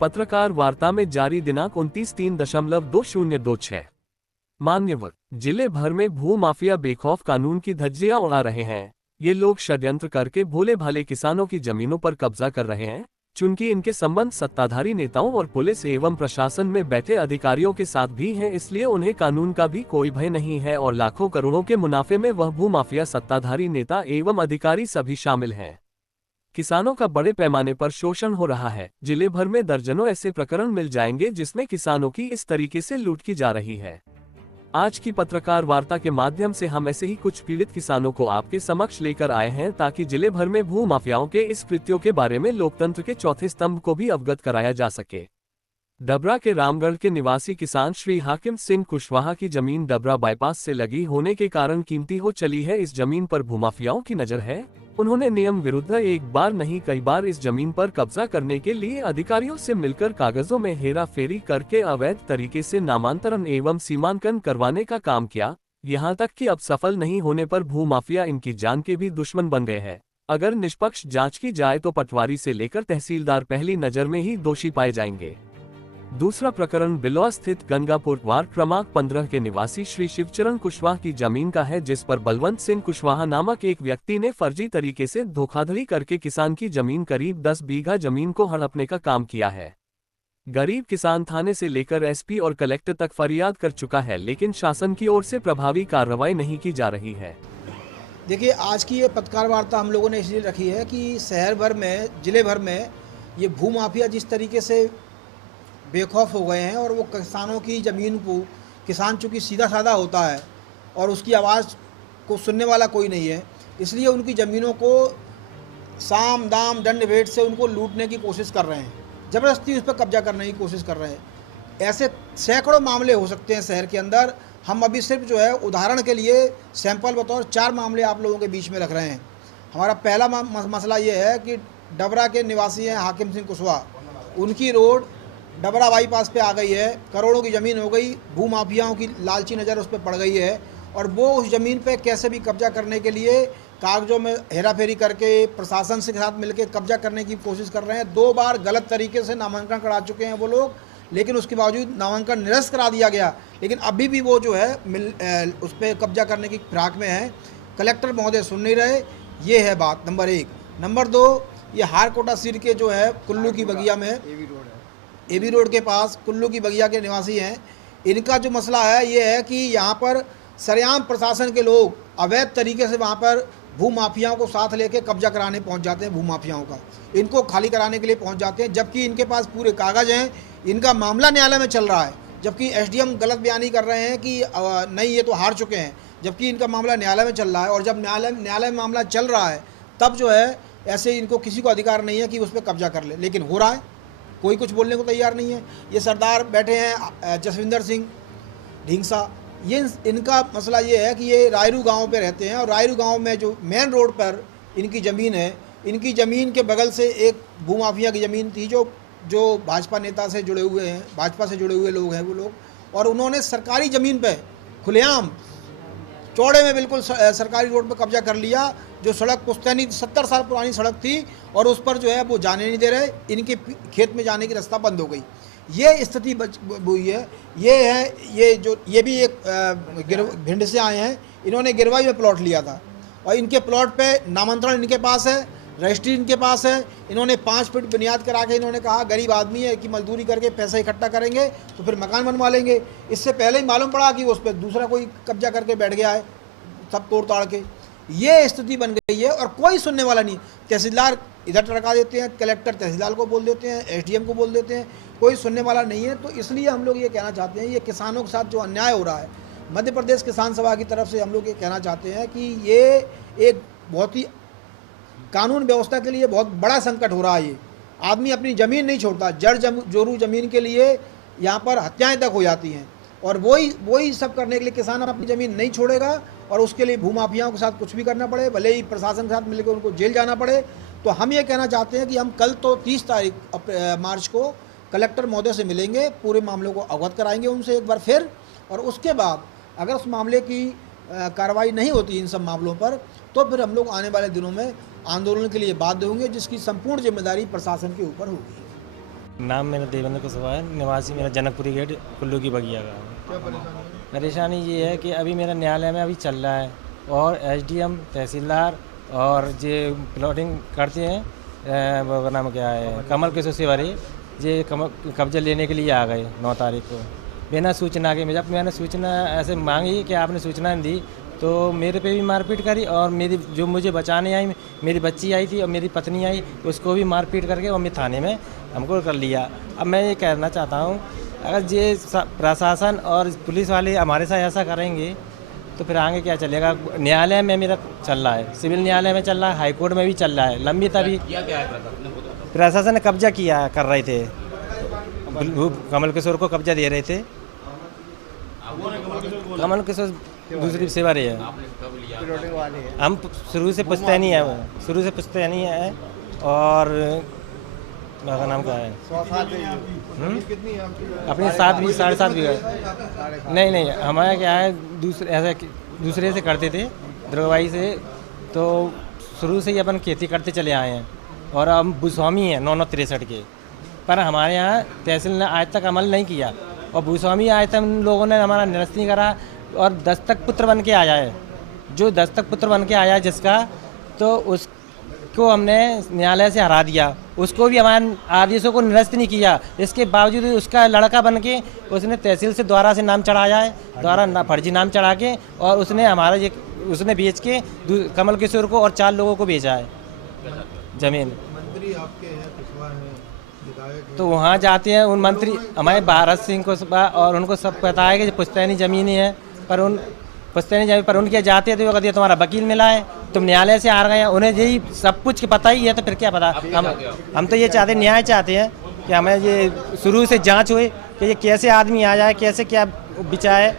पत्रकार वार्ता में जारी दिनांक 29/3/2026। मान्यवर, जिले भर में भू माफिया बेखौफ कानून की धज्जियां उड़ा रहे हैं। ये लोग षड्यंत्र करके भोले भाले किसानों की जमीनों पर कब्जा कर रहे हैं। चूंकि इनके संबंध सत्ताधारी नेताओं और पुलिस एवं प्रशासन में बैठे अधिकारियों के साथ भी हैं, इसलिए उन्हें कानून का भी कोई भय नहीं है और लाखों करोड़ों के मुनाफे में वह भू माफिया सत्ताधारी नेता एवं अधिकारी सभी शामिल हैं। किसानों का बड़े पैमाने पर शोषण हो रहा है। जिले भर में दर्जनों ऐसे प्रकरण मिल जाएंगे जिसमें किसानों की इस तरीके से लूट की जा रही है। आज की पत्रकार वार्ता के माध्यम से हम ऐसे ही कुछ पीड़ित किसानों को आपके समक्ष लेकर आए हैं, ताकि जिले भर में भू माफियाओं के इस कृत्यों के बारे में लोकतंत्र के चौथे स्तंभ को भी अवगत कराया जा सके। डबरा के रामगढ़ के निवासी किसान श्री हाकिम सिंह कुशवाहा की जमीन डबरा बाईपास से लगी होने के कारण कीमती हो चली है। इस जमीन पर भूमाफियाओं की नजर है। उन्होंने नियम विरुद्ध एक बार नहीं कई बार इस जमीन पर कब्जा करने के लिए अधिकारियों से मिलकर कागजों में हेरा फेरी करके अवैध तरीके से नामांतरण एवं सीमांकन करवाने का काम किया। यहाँ तक कि अब सफल नहीं होने पर भूमाफिया इनकी जान के भी दुश्मन बन गए हैं। अगर निष्पक्ष जांच की जाए तो पटवारी से लेकर तहसीलदार पहली नजर में ही दोषी पाए जाएंगे। दूसरा प्रकरण बिलौआ स्थित गंगापुर वार्ड क्रमांक 15 के निवासी श्री शिवचरण कुशवाहा की जमीन का है, जिस पर बलवंत सिंह कुशवाहा नामक एक व्यक्ति ने फर्जी तरीके से धोखाधड़ी करके किसान की जमीन करीब 10 बीघा जमीन को हड़पने का काम किया है। गरीब किसान थाने से लेकर एसपी और कलेक्टर तक फरियाद कर चुका है, लेकिन शासन की ओर से प्रभावी कार्रवाई नहीं की जा रही है। देखिए, आज की ये पत्रकार वार्ता हम लोगों ने इसलिए रखी है कि शहर भर में, जिले भर में ये भू माफिया जिस तरीके से बेखौफ हो गए हैं और वो किसानों की ज़मीन को, किसान चूँकि सीधा साधा होता है और उसकी आवाज़ को सुनने वाला कोई नहीं है, इसलिए उनकी ज़मीनों को साम दाम दंड भेंट से उनको लूटने की कोशिश कर रहे हैं, ज़बरदस्ती उस पर कब्जा करने की कोशिश कर रहे हैं। ऐसे सैकड़ों मामले हो सकते हैं शहर के अंदर। हम अभी सिर्फ जो है उदाहरण के लिए सैंपल बतौर 4 मामले आप लोगों के बीच में रख रहे हैं। हमारा पहला मसला ये है कि डबरा के निवासी हैं हाकिम सिंह कुशवाहा, उनकी रोड डबरा बाईपास पे आ गई है, करोड़ों की ज़मीन हो गई, भू माफियाओं की लालची नज़र उस पर पड़ गई है और वो उस ज़मीन पे कैसे भी कब्जा करने के लिए कागजों में हेराफेरी करके प्रशासन से साथ मिलकर कब्जा करने की कोशिश कर रहे हैं। 2 बार गलत तरीके से नामांकन करा चुके हैं वो लोग, लेकिन उसके बावजूद नामांकन निरस्त करा दिया गया, लेकिन अभी भी वो जो है उस पर कब्जा करने की फिराक में है। कलेक्टर महोदय सुन नहीं रहे, ये है बात नंबर 1। नंबर 2, ये हारकोटा सिर के जो है कुल्लू की बगिया में, एबी रोड के पास कुल्लू की बगिया के निवासी हैं। इनका जो मसला है ये है कि यहाँ पर सरेआम प्रशासन के लोग अवैध तरीके से वहाँ पर भू माफियाओं को साथ लेके कब्जा कराने पहुँच जाते हैं। भू माफियाओं का इनको खाली कराने के लिए पहुँच जाते हैं, जबकि इनके पास पूरे कागज़ हैं। इनका मामला न्यायालय में चल रहा है, जबकि एसडीएम गलत बयानी कर रहे हैं कि नहीं ये तो हार चुके हैं, जबकि इनका मामला न्यायालय में चल रहा है। और जब न्यायालय में मामला चल रहा है तब जो है ऐसे इनको किसी को अधिकार नहीं है कि उस पर कब्जा कर ले, लेकिन हो रहा है, कोई कुछ बोलने को तैयार नहीं है। ये सरदार बैठे हैं जसविंदर सिंह ढींगसा, ये इनका मसला ये है कि ये रायरू गांव पे रहते हैं और रायरू गांव में जो मेन रोड पर इनकी ज़मीन है, इनकी ज़मीन के बगल से एक भूमाफिया की ज़मीन थी जो भाजपा नेता से जुड़े हुए हैं, भाजपा से जुड़े हुए लोग हैं वो लोग, और उन्होंने सरकारी ज़मीन पर खुलेआम चौड़े में बिल्कुल सरकारी रोड पर कब्जा कर लिया। जो सड़क पुश्तैनी 70 साल पुरानी सड़क थी और उस पर जो है वो जाने नहीं दे रहे, इनके खेत में जाने की रास्ता बंद हो गई। ये स्थिति हुई है। ये भी एक भिंड से आए हैं, इन्होंने गिरवाई में प्लॉट लिया था और इनके प्लॉट पे नामांतरण इनके पास है, रजिस्ट्री इनके पास है। इन्होंने 5 फीट बुनियाद करा के इन्होंने कहा गरीब आदमी है कि मजदूरी करके पैसा इकट्ठा करेंगे तो फिर मकान बनवा लेंगे। इससे पहले ही मालूम पड़ा कि उस पर दूसरा कोई कब्जा करके बैठ गया है, सब तोड़ ताड़ के। ये स्थिति बन गई है और कोई सुनने वाला नहीं। तहसीलदार इधर टड़का देते हैं, कलेक्टर तहसीलदार को बोल देते हैं, एसडीएम को बोल देते हैं, कोई सुनने वाला नहीं है। तो इसलिए हम लोग ये कहना चाहते हैं, ये किसानों के साथ जो अन्याय हो रहा है, मध्य प्रदेश किसान सभा की तरफ से हम लोग ये कहना चाहते हैं कि ये एक बहुत ही कानून व्यवस्था के लिए बहुत बड़ा संकट हो रहा है। ये आदमी अपनी ज़मीन नहीं छोड़ता, जड़ जोरू ज़मीन के लिए यहाँ पर हत्याएँ तक हो जाती हैं और वही सब करने के लिए किसान अपनी ज़मीन नहीं छोड़ेगा और उसके लिए भूमाफियाओं के साथ कुछ भी करना पड़े, भले ही प्रशासन के साथ मिलकर उनको जेल जाना पड़े। तो हम ये कहना चाहते हैं कि हम कल तो 30 मार्च को कलेक्टर महोदय से मिलेंगे, पूरे मामलों को अवगत कराएंगे उनसे एक बार फिर, और उसके बाद अगर उस मामले की कार्रवाई नहीं होती इन सब मामलों पर, तो फिर हम लोग आने वाले दिनों में आंदोलन के लिए बाध्य होंगे, जिसकी संपूर्ण जिम्मेदारी प्रशासन के ऊपर होगी। नाम मेरा देवेंद्र कुशवाहा है, निवासी मेरा जनकपुरी गेट कुल्लू की बगिया का है। क्या परेशानी? परेशानी ये है कि अभी मेरा न्यायालय में अभी चल रहा है और एसडीएम तहसीलदार और जे प्लॉटिंग करते हैं वो का नाम क्या है कमल किशोर तिवारी ये कब्जा लेने के लिए आ गए 9 तारीख को बिना सूचना के। जब मैंने सूचना ऐसे मांगी कि आपने सूचना नहीं दी तो मेरे पे भी मारपीट करी और मेरी जो मुझे बचाने आई मेरी बच्ची आई थी और मेरी पत्नी आई उसको भी मारपीट करके और मैं थाने में हमको कर लिया। अब मैं ये कहना चाहता हूँ अगर ये प्रशासन और पुलिस वाले हमारे साथ ऐसा करेंगे तो फिर आगे क्या चलेगा। न्यायालय में मेरा चल रहा है, सिविल न्यायालय में चल रहा है, हाई कोर्ट में भी चल रहा है, लंबित अभी प्रशासन ने कब्जा किया कर रहे थे, कमल किशोर को कब्जा दे रहे थे। कमल किशोर दूसरी सेवा रही है, हम शुरू से पुश्तैनी है, शुरू से पुश्तैनी है और मेरा नाम क्या है अपने 7 भी 7.5 बीघा नहीं हमारा क्या है दूसरे से करते थे द्रगवाई से, तो शुरू से ही अपन खेती करते चले आए हैं और हम भूस्वामी हैं 963 के। पर हमारे यहाँ तहसील ने आज तक अमल नहीं किया और भूस्वामी आज तक उन लोगों ने हमारा निरस्त नहीं करा और दस्तक पुत्र बन के आया है, जो दस्तक पुत्र बन के आया है जिसका, तो उसको हमने न्यायालय से हरा दिया, उसको भी हमारे आदेशों को निरस्त नहीं किया। इसके बावजूद उसका लड़का बन के उसने तहसील से द्वारा से नाम चढ़ाया है, द्वारा फर्जी नाम चढ़ा के, और उसने हमारा ये उसने बेच के कमल किशोर को और 4 लोगों को बेचा है जमीन। मंत्री आपके हैं, कुशवाहा हैं, विधायक हैं। तो वहाँ जाते हैं उन मंत्री हमारे भारत सिंह को और उनको सब पता है कि पुश्तैनी ज़मीनें हैं, पर उन पुश्तैनी ज़मीन पर उनके जाते हैं तो वो कहते हैं तुम्हारा वकील मिला है, तुम न्यायालय से आ गए हैं, उन्हें यही सब कुछ पता ही है, तो फिर क्या पता। हम तो ये चाहते हैं, न्याय चाहते हैं कि हमें ये शुरू से जांच हुई कि ये कैसे आदमी आ जाए, कैसे क्या बिचाए।